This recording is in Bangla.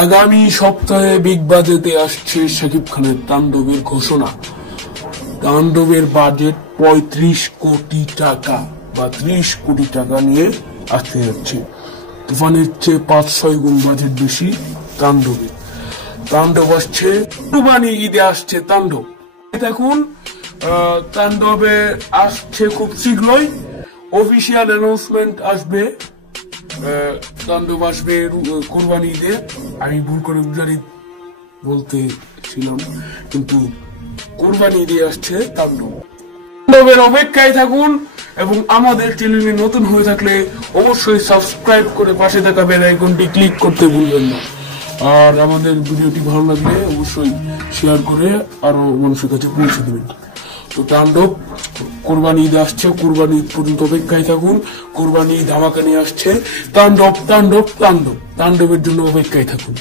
আগামী সপ্তাহে বিগ বাজেটে আসছে শাকিব খানের তাণ্ডবের ঘোষণা। তাণ্ডবের বাজেট ৩৫ কোটি টাকা বা ৩০ কোটি টাকা নিয়ে আসতে যাচ্ছে। তুফানের চেয়ে ৫-৬ গুণ বাজেট বেশি তাণ্ডবে। তাণ্ডব আসছে, কুরবানি ঈদে আসছে তাণ্ডব। দেখুন, তাণ্ডবে আসছে খুব শীঘ্রই, অফিসিয়াল অ্যানাউন্সমেন্ট আসবে। তাণ্ডব আসবে কুরবানি ঈদে। আমি ভুল করে উজারি বলতেছিলাম, কিন্তু কুরবানি ঈদে আসছে তাণ্ডব। তাণ্ডবের অপেক্ষায় থাকুন এবং আমাদের চ্যানেলে নতুন হয়ে থাকলে অবশ্যই সাবস্ক্রাইব করে পাশে থাকা বেল আইকনটি ক্লিক করতে ভুলবেন না। আর আমাদের ভিডিওটি ভালো লাগলে অবশ্যই শেয়ার করে আরো মানুষের কাছে পৌঁছে দেবেন। তো তাণ্ডব কোরবানি ঈদ আসছে, কোরবানি ঈদ পর্যন্ত অপেক্ষায় থাকুন। কোরবানি ধামাকা নিয়ে আসছে তাণ্ডব। তাণ্ডবের জন্য অপেক্ষায় থাকুন।